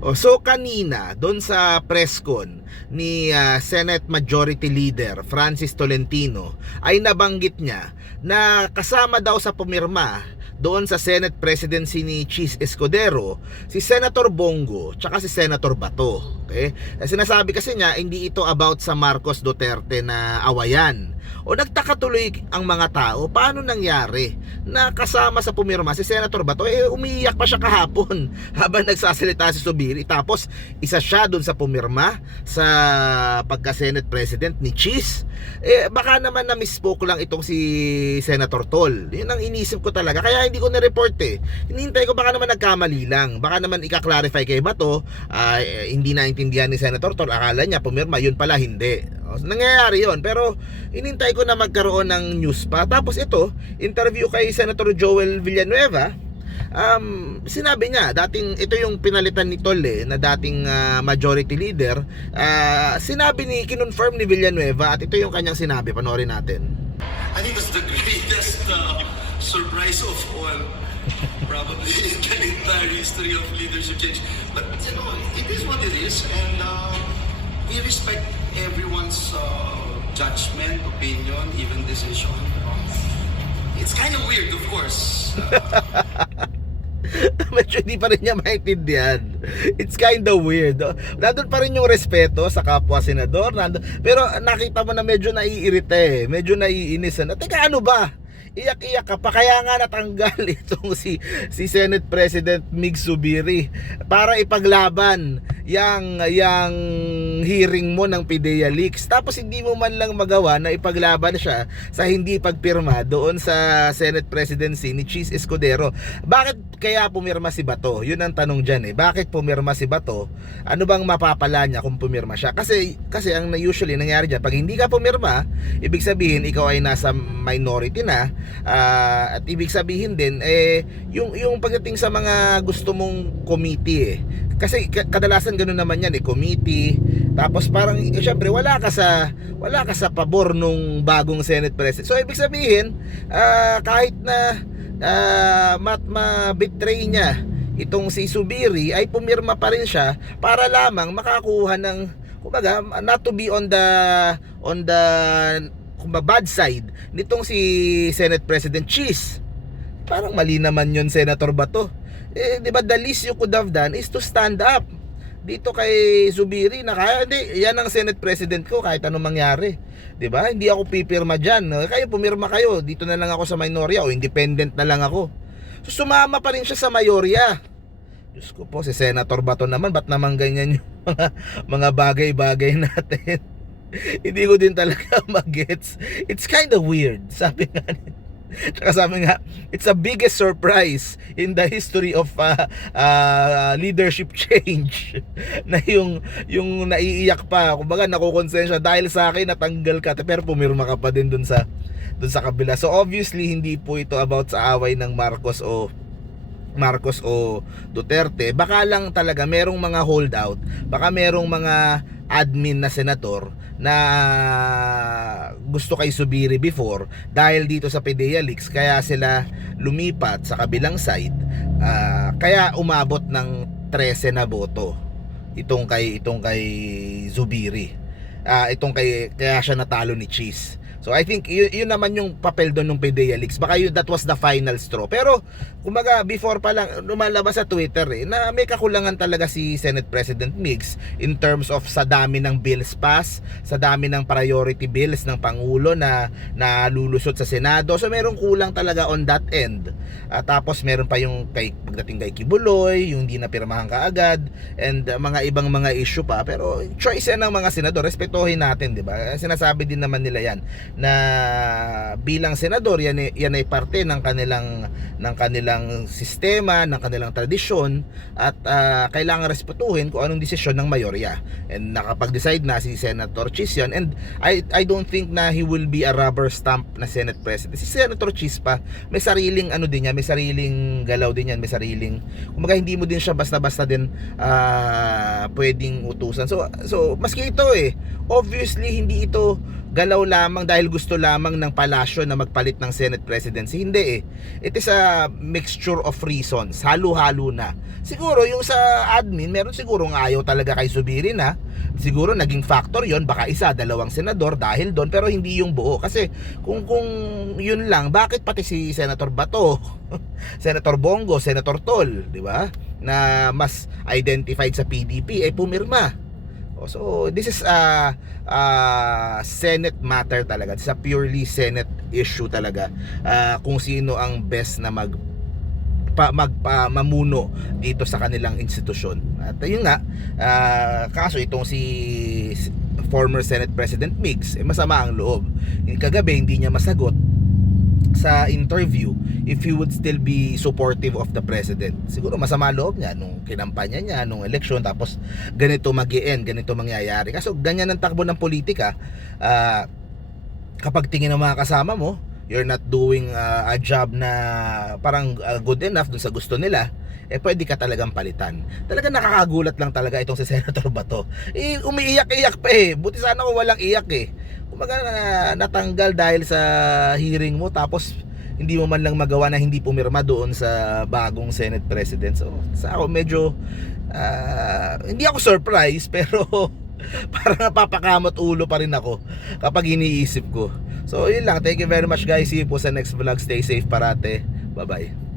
O, so kanina, doon sa press con ni ah, Senate Majority Leader Francis Tolentino ay nabanggit niya na kasama daw sa pumirma doon sa Senate presidency ni Cheese Escudero si Senator Bongo tsaka si Senator Bato. Okay? Eh, Sinasabi kasi niya hindi ito about sa Marcos Duterte na awayan. O nagtaka tuloy ang mga tao, paano nangyari na kasama sa pumirma si Senator Bato? Eh umiiyak pa siya kahapon habang nagsasalita si Subiri. Tapos isa siya doon sa pumirma sa pagka-Senate President ni Cheese. Eh baka naman na misspoke lang itong si Senator Tol. Yun ang inisip ko talaga. Kaya hindi ko na-report eh. Hinihintay ko baka naman nagkamali lang. Baka naman ika-clarify kay Bato, eh, hindi naintindihan ni Senator Tol. Akala niya pumirma, yun pala hindi. O, Nangyayari yon pero inintay ko na magkaroon ng news pa. Tapos ito, interview kay Senator Joel Villanueva. Um, sinabi niya, dating ito yung pinalitan ni Tol eh, na dating ah, majority leader. Ah, sinabi ni, kinonfirm ni Villanueva at ito yung kanyang sinabi. Panoorin natin. I think that's the greatest uh, surprise of all, probably in the entire history of leadership change. But you know, it is what it is, and uh, we respect everyone's uh, judgment, opinion, even decision. It's kind of weird, of course. Uh, medyo hindi pa rin niya maintindihan. It's kind of weird. Nandun pa rin yung respeto sa kapwa senador. Nandun, pero nakita mo na medyo naiirita eh. Medyo naiinis. Na, Teka, ano ba? Iyak-iyak ka pa. Kaya nga natanggal itong si, si Senate President Mig Subiri para ipaglaban yang, yang hearing mo ng PIDEA leaks. Tapos hindi mo man lang magawa na ipaglaban siya sa hindi pagpirma doon sa Senate presidency ni Cheese Escudero. Bakit kaya pumirma si Bato? Yun ang tanong dyan eh. Bakit pumirma si Bato? Ano bang mapapala niya kung pumirma siya? Kasi, kasi ang usually nangyari dyan, pag hindi ka pumirma, ibig sabihin ikaw ay nasa minority na ah, at ibig sabihin din eh yung yung pagdating sa mga gusto mong committee eh kasi ka- kadalasan ganun naman yan eh committee tapos parang eh, syempre wala ka sa wala ka sa pabor nung bagong Senate President so ibig sabihin ah, kahit na uh, mat ma-betray niya itong si Subiri ay pumirma pa rin siya para lamang makakuha ng kumbaga not to be on the on the kumbaga bad side nitong si Senate President Cheese parang mali naman yon Senator Bato. Eh di ba the least you could have done is to stand up dito kay Zubiri na kaya hindi yan ang Senate President ko kahit anong mangyari. 'di ba? Hindi ako pipirma diyan kayo pumirma kayo. Dito na lang ako sa minorya. O independent na lang ako. So sumama pa rin siya sa mayorya. Diyos ko po si Senator Bato naman. Ba't naman ganyan yung mga, mga bagay-bagay natin? Hindi ko din talaga magets it's kind of weird sabi nga nila Tsaka sabi nga, it's the biggest surprise in the history of uh, uh, leadership change na yung yung naiiyak pa. Kumbaga nakokonsensya dahil sa akin natanggal ka pero pumirma ka pa din dun sa dun sa kabila. So obviously hindi po ito about sa away ng Marcos o Marcos o Duterte. Baka lang talaga merong mga holdout, baka merong mga admin na senator na gusto kay Subiri before dahil dito sa PDEA leaks kaya sila lumipat sa kabilang side. Ah, kaya umabot ng 13 na boto itong kay itong kay Zubiri. Ah, itong kay kaya siya natalo ni Cheese So I think yun, yun naman yung papel doon ng PDEA Leaks. Baka yun, that was the final straw. Pero kumbaga before pa lang lumalabas sa Twitter eh, na may kakulangan talaga si Senate President Mix in terms of sa dami ng bills pass, sa dami ng priority bills ng Pangulo na nalulusot sa Senado. So merong kulang talaga on that end. At tapos meron pa yung kay, pagdating kay Kibuloy, yung hindi na pirmahan kaagad, and uh, mga ibang mga issue pa. Pero choice yan ng mga senador, respetuhin natin, di ba? Sinasabi din naman nila yan na bilang senador yan ay, yan ay parte ng kanilang ng kanilang sistema, ng kanilang tradisyon at ah, kailangan respetuhin kung anong desisyon ng mayorya. And nakapag-decide na si Senator Chis and I I don't think na he will be a rubber stamp na Senate President. Si Senator Chis pa may sariling ano din niya, may sariling galaw din yan, may sariling kumbaga hindi mo din siya basta-basta din ah, pwedeng utusan. So so maski ito eh obviously hindi ito galaw lamang dahil gusto lamang ng palasyo na magpalit ng Senate presidency. Hindi eh. It is a mixture of reasons. Halo-halo na. Siguro yung sa admin, meron siguro ayaw talaga kay Subirin ha. Siguro naging factor yon baka isa, dalawang senador dahil doon pero hindi yung buo. Kasi kung kung yun lang, bakit pati si Senator Bato, Senator Bongo, Senator Tol, di ba? Na mas identified sa PDP ay pumirma. Oh, So this is a, a Senate matter talaga. It's a purely Senate issue talaga. Ah, kung sino ang best na mag pa, magpa mamuno dito sa kanilang institusyon. At yun nga, ah, kaso itong si former Senate President Mix, eh, masama ang loob. Yung Kagabi hindi niya masagot sa interview if he would still be supportive of the president. Siguro masama loob niya nung kinampanya niya, nung eleksyon, tapos ganito mag end ganito mangyayari. Kaso ganyan ang takbo ng politika. ah, kapag tingin ng mga kasama mo, you're not doing ah, a job na parang ah, good enough dun sa gusto nila, eh pwede ka talagang palitan. Talaga nakakagulat lang talaga itong si Senator Bato. Eh, umiiyak-iyak pa eh. Buti sana kung walang iyak eh. Kumaga na, natanggal dahil sa hearing mo tapos hindi mo man lang magawa na hindi pumirma doon sa bagong Senate President. So, sa ako medyo ah, hindi ako surprised pero parang napapakamot ulo pa rin ako kapag iniisip ko. So, yun lang. Thank you very much guys. See you po sa next vlog. Stay safe parate. Bye-bye.